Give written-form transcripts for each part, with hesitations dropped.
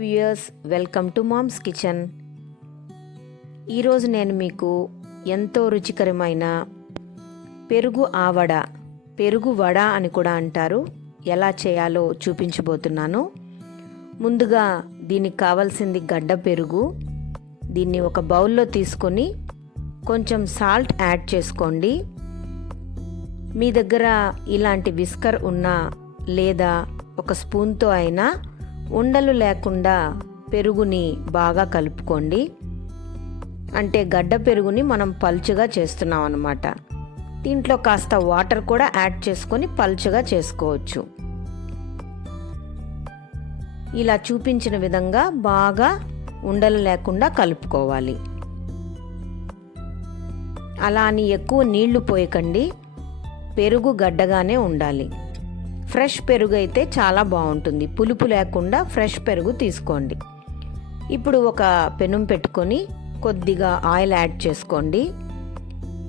Viewers, welcome to mom's kitchen. ఈరోజు నేను మీకు ఎంతో రుచికరమైన పెరుగు ఆవడ, పెరుగు వడ అని కూడా అంటారు, ఎలా చేయాలో చూపించబోతున్నాను. ముందుగా దీనికి కావాల్సింది గడ్డ పెరుగు. దీన్ని ఒక బౌల్లో తీసుకొని కొంచెం సాల్ట్ యాడ్ చేసుకోండి. మీ దగ్గర ఇలాంటి విస్కర్ ఉన్నా లేదా ఒక స్పూన్తో అయినా ఉండలు లేకుండా పెరుగుని బాగా కలుపుకోండి. అంటే గడ్డ పెరుగుని మనం పల్చగా చేస్తున్నాం అన్నమాట. దీంట్లో కాస్త వాటర్ కూడా యాడ్ చేసుకొని పల్చగా చేసుకోవచ్చు. ఇలా చూపించిన విధంగా బాగా ఉండలు లేకుండా కలుపుకోవాలి. అలా అని ఎక్కువ నీళ్లు పోయకండి, పెరుగు గడ్డగానే ఉండాలి. ఫ్రెష్ పెరుగు అయితే చాలా బాగుంటుంది. పులుపు లేకుండా ఫ్రెష్ పెరుగు తీసుకోండి. ఇప్పుడు ఒక పెనం పెట్టుకొని కొద్దిగా ఆయిల్ యాడ్ చేసుకోండి.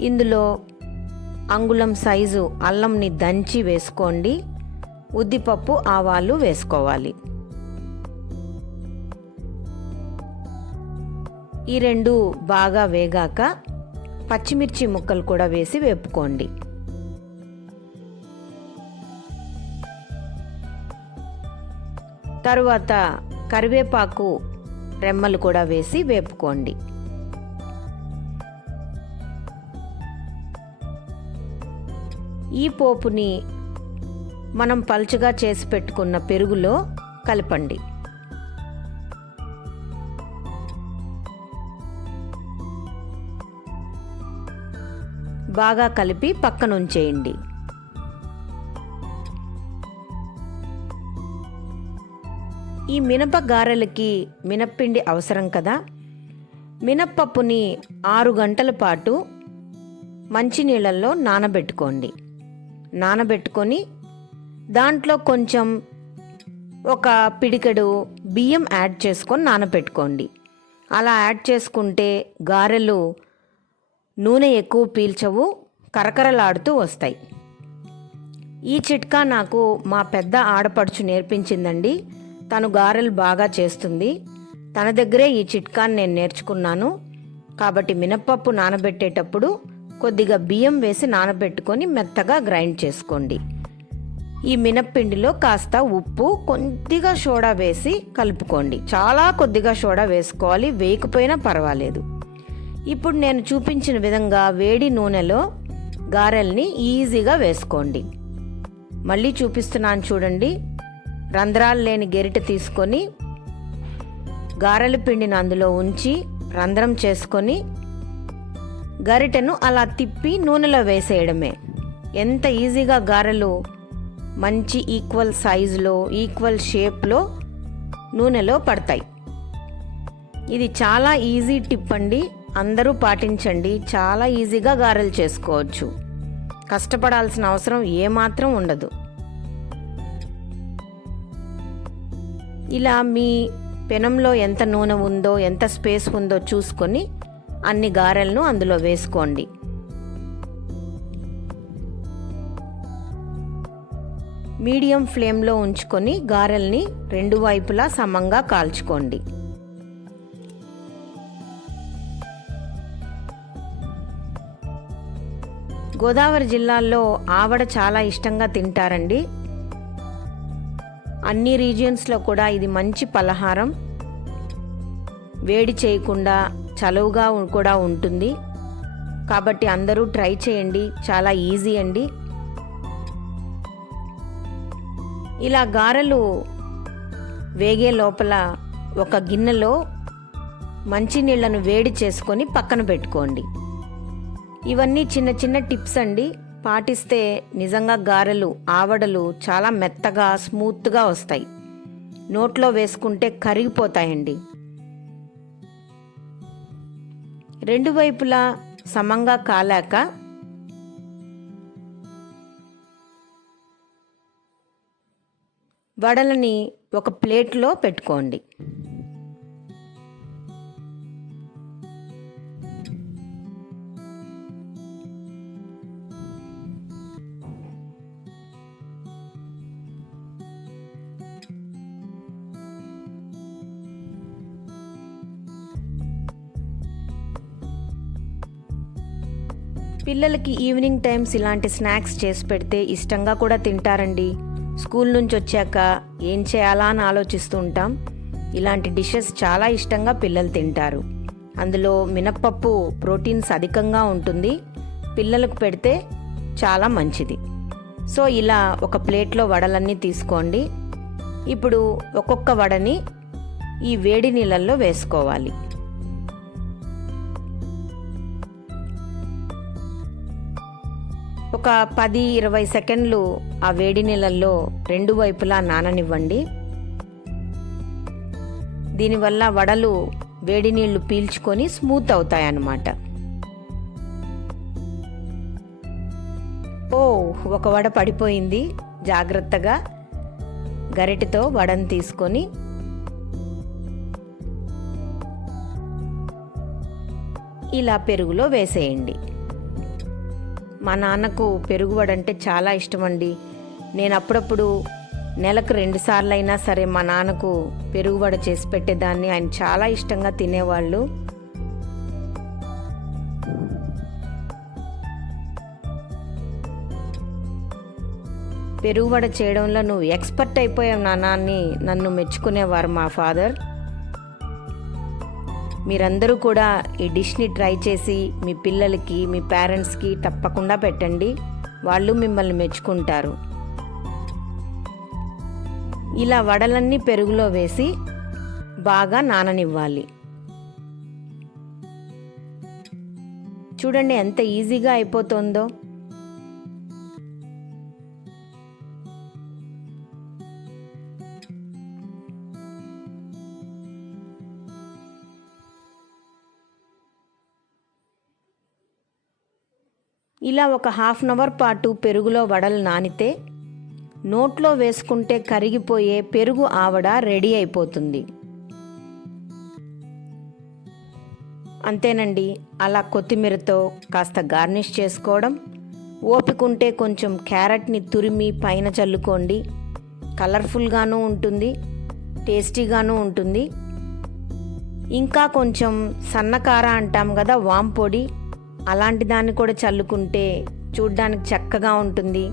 ఇందులో అంగుళం సైజు అల్లంని దంచి వేసుకోండి. ఉద్దిపప్పు, ఆవాలు వేసుకోవాలి. ఈ రెండు బాగా వేగాక పచ్చిమిర్చి ముక్కలు కూడా వేసి వేపుకోండి. తరువాత కరివేపాకు రెమ్మలు కూడా వేసి వేపుకోండి. ఈ పోపుని మనం పల్చగా చేసి పెట్టుకున్న పెరుగులో కలపండి. బాగా కలిపి పక్కన ఉంచేయండి. ఈ మినప గారెలకి మినప్పిండి అవసరం కదా. మినప్పప్పుని 6 గంటల పాటు మంచినీళ్ళల్లో నానబెట్టుకోండి. నానబెట్టుకొని దాంట్లో కొంచెం ఒక పిడికెడు బియ్యం యాడ్ చేసుకొని నానబెట్టుకోండి. అలా యాడ్ చేసుకుంటే గారెలు నూనె ఎక్కువ పీల్చవు, కరకరలాడుతూ వస్తాయి. ఈ చిట్కా నాకు మా పెద్ద ఆడపడుచు నేర్పించిందండి. తను గారెలు బాగా చేస్తుంది. తన దగ్గరే ఈ చిట్కాని నేను నేర్చుకున్నాను. కాబట్టి మినప్పప్పు నానబెట్టేటప్పుడు కొద్దిగా బియ్యం వేసి నానబెట్టుకొని మెత్తగా గ్రైండ్ చేసుకోండి. ఈ మినప్పిండిలో కాస్త ఉప్పు, కొద్దిగా సోడా వేసి కలుపుకోండి. చాలా కొద్దిగా సోడా వేసుకోవాలి, వేయకపోయినా పర్వాలేదు. ఇప్పుడు నేను చూపించిన విధంగా వేడి నూనెలో గారెల్ని ఈజీగా వేసుకోండి. మళ్ళీ చూపిస్తున్నాను చూడండి. రంధ్రాలు లేని గెరిటె తీసుకొని గారెల పిండిని అందులో ఉంచి రంధ్రం చేసుకొని గరిటెను అలా తిప్పి నూనెలో వేసేయడమే. ఎంత ఈజీగా గారెలు మంచి ఈక్వల్ సైజులో, ఈక్వల్ షేప్లో నూనెలో పడతాయి. ఇది చాలా ఈజీ టిప్ అండి, అందరూ పాటించండి. చాలా ఈజీగా గారెలు చేసుకోవచ్చు. కష్టపడాల్సిన అవసరం ఏమాత్రం ఉండదు. ఇలా మీ పెనంలో ఎంత నూనె ఉందో, ఎంత స్పేస్ ఉందో చూసుకొని అన్ని గారెలను అందులో వేసుకోండి. మీడియం ఫ్లేమ్లో ఉంచుకొని గారెల్ని రెండు వైపులా సమంగా కాల్చుకోండి. గోదావరి జిల్లాల్లో ఆవడ చాలా ఇష్టంగా తింటారండి. అన్ని రీజియన్స్లో కూడా ఇది మంచి పలహారం. వేడి చేయకుండా చలువగా కూడా ఉంటుంది. కాబట్టి అందరూ ట్రై చేయండి, చాలా ఈజీ అండి. ఇలా గారెలు వేగే లోపల ఒక గిన్నెలో మంచినీళ్లను వేడి చేసుకొని పక్కన పెట్టుకోండి. ఇవన్నీ చిన్న చిన్న టిప్స్ అండి. పాటిస్తే నిజంగా గారెలు, ఆవడలు చాలా మెత్తగా, స్మూత్గా వస్తాయి. నోట్లో వేసుకుంటే కరిగిపోతాయండి. రెండు వైపులా సమంగా కాలాక వడలని ఒక ప్లేట్లో పెట్టుకోండి. పిల్లలకి ఈవినింగ్ టైమ్స్ ఇలాంటి స్నాక్స్ చేసి పెడితే ఇష్టంగా కూడా తింటారండి. స్కూల్ నుంచి వచ్చాక ఏం చేయాలా అని ఆలోచిస్తూ ఉంటాం. ఇలాంటి డిషెస్ చాలా ఇష్టంగా పిల్లలు తింటారు. అందులో మినప్పప్పు ప్రోటీన్స్ అధికంగా ఉంటుంది. పిల్లలకు పెడితే చాలా మంచిది. సో ఇలా ఒక ప్లేట్లో వడలన్నీ తీసుకోండి. ఇప్పుడు ఒక్కొక్క వడని ఈ వేడి నీళ్ళల్లో వేసుకోవాలి. ఒక 10-20 సెకండ్లు ఆ వేడి నీళ్ళల్లో రెండు వైపులా నాననివ్వండి. దీనివల్ల వడలు వేడి నీళ్లు పీల్చుకొని స్మూత్ అవుతాయన్నమాట. ఒక వడ పడిపోయింది. జాగ్రత్తగా గరిటెతో వడను తీసుకొని ఇలా పెరుగులో వేసేయండి. మా నాన్నకు పెరుగు వడ అంటే చాలా ఇష్టమండి. నేను అప్పుడప్పుడు నెలకు 2 సార్లు అయినా సరే మా నాన్నకు పెరుగు వడ చేసి పెట్టేదాన్ని. ఆయన చాలా ఇష్టంగా తినేవాళ్ళు. పెరుగు వడ చేయడంలో నువ్వు ఎక్స్పర్ట్ అయిపోయావు నాన్న అని నన్ను మెచ్చుకునేవారు మా ఫాదర్. మీరందరూ కూడా ఈ డిష్ని ట్రై చేసి మీ పిల్లలకి, మీ పేరెంట్స్కి తప్పకుండా పెట్టండి. వాళ్ళు మిమ్మల్ని మెచ్చుకుంటారు. ఇలా వడలన్నీ పెరుగులో వేసి బాగా నాననివ్వాలి. చూడండి ఎంత ఈజీగా అయిపోతుందో. ఇలా ఒక హాఫ్ అన్ అవర్ పాటు పెరుగులో వడలు నానితే నోట్లో వేసుకుంటే కరిగిపోయే పెరుగు ఆవడ రెడీ అయిపోతుంది. అంతేనండి. అలా కొత్తిమీరతో కాస్త గార్నిష్ చేసుకోవడం. ఓపికంటే కొంచెం క్యారెట్ని తురిమి పైన చల్లుకోండి. కలర్ఫుల్గానూ ఉంటుంది, టేస్టీగానూ ఉంటుంది. ఇంకా కొంచెం సన్నకార అంటాం కదా, వామ్ పొడి, అలాంటి దాన్ని కూడా చల్లుకుంటే చూడ్డానికి చక్కగా ఉంటుంది.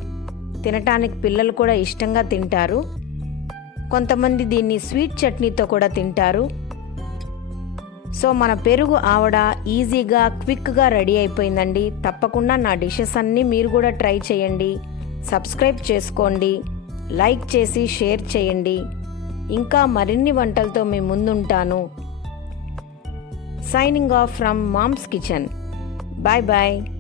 తినటానికి పిల్లలు కూడా ఇష్టంగా తింటారు. కొంతమంది దీన్ని స్వీట్ చట్నీతో కూడా తింటారు. సో మన పెరుగు ఆవడ ఈజీగా, క్విక్గా రెడీ అయిపోయిందండి. తప్పకుండా నా డిషెస్ అన్నీ మీరు కూడా ట్రై చేయండి. సబ్స్క్రైబ్ చేసుకోండి, లైక్ చేసి షేర్ చేయండి. ఇంకా మరిన్ని వంటలతో మీ ముందుంటాను. Signing off from Mom's Kitchen. Bye bye.